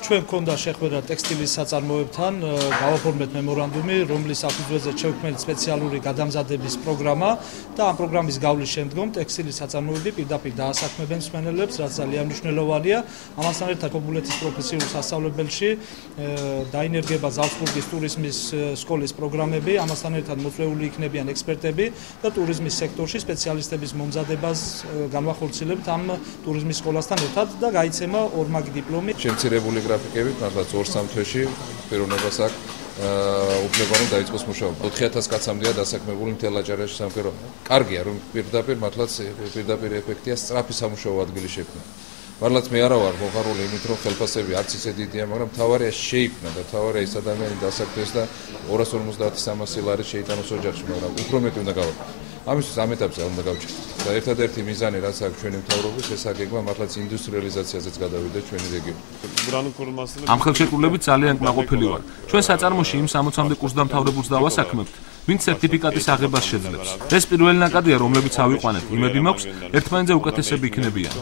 ჩვენ გქონდა შეხვედრა ტექსტილის საწარმოებთან, გავაფორმეთ მემორანდუმი, რომლის საფუძველზე შევქმნით სპეციალური გადამზადების პროგრამა და ამ პროგრამის გავლის შემდგომ ტექსტილის საწარმოები პირდაპირ დაასაქმებენ მსმენელებს, რაც ძალიან მნიშვნელოვანია. ამასთან ერთად ქობულეთის პროფესიულ სასწავლებელში დაინერგება ზალცბურგის ტურიზმის სკოლის პროგრამები, ამასთან ერთად მოწვეული იქნებიან ექსპერტები და ტურიზმის სექტორში სპეციალისტების მომზადებას განვახორციელებთ ამ ტურიზმის სკოლასთან ერთად და გაიცემა ორმაგი დიპლომი. შემცირებული გრაფიკებით, მართლაც 2-3 თვეში პიროვნებას აქვს უფლება რომ დაიწყოს მუშაობა. 4000 კაცამდეა დასაქმებული მთელ აჭარაში სამხედრო. კარგია რომ პირდაპირ ეფექტია სწრაფი სამუშაო ადგილი შექმნა. მართლაც მე არა ვარ მოხარული იმით რომ ხელფასები არც ისე დიდია, მაგრამ თავარია შეიქმნა და თავარია ის ადამიანი დასაქმდეს და 250-300 ლარი შეიტანოს ოჯახში, მაგრამ უფრო მეტი უნდა გავაკეთოთ. ამისთვის ამ ეტაპზე უნდა გავჩერდეთ. და ერთადერთი მიზანი რაც აქვს ჩვენი მთავრობის ეს აგეგმა მართლაც ინდუსტრიალიზაციაზეც გადავიდა ჩვენი რეგიონი. ამ ხელშეკრულებით ძალიან კმაყოფილი ვარ. ჩვენ საწარმოში იმ 60-მდე კურსდამთავრებულს დავასაქმებთ, ვინც სერტიფიკატის აღებას შეძლებს. ეს პირველი ნაკადია, რომლებიც ავიყვანეთ. იმედი მაქვს, ერთმანეთზე უკეთესები იქნებიან.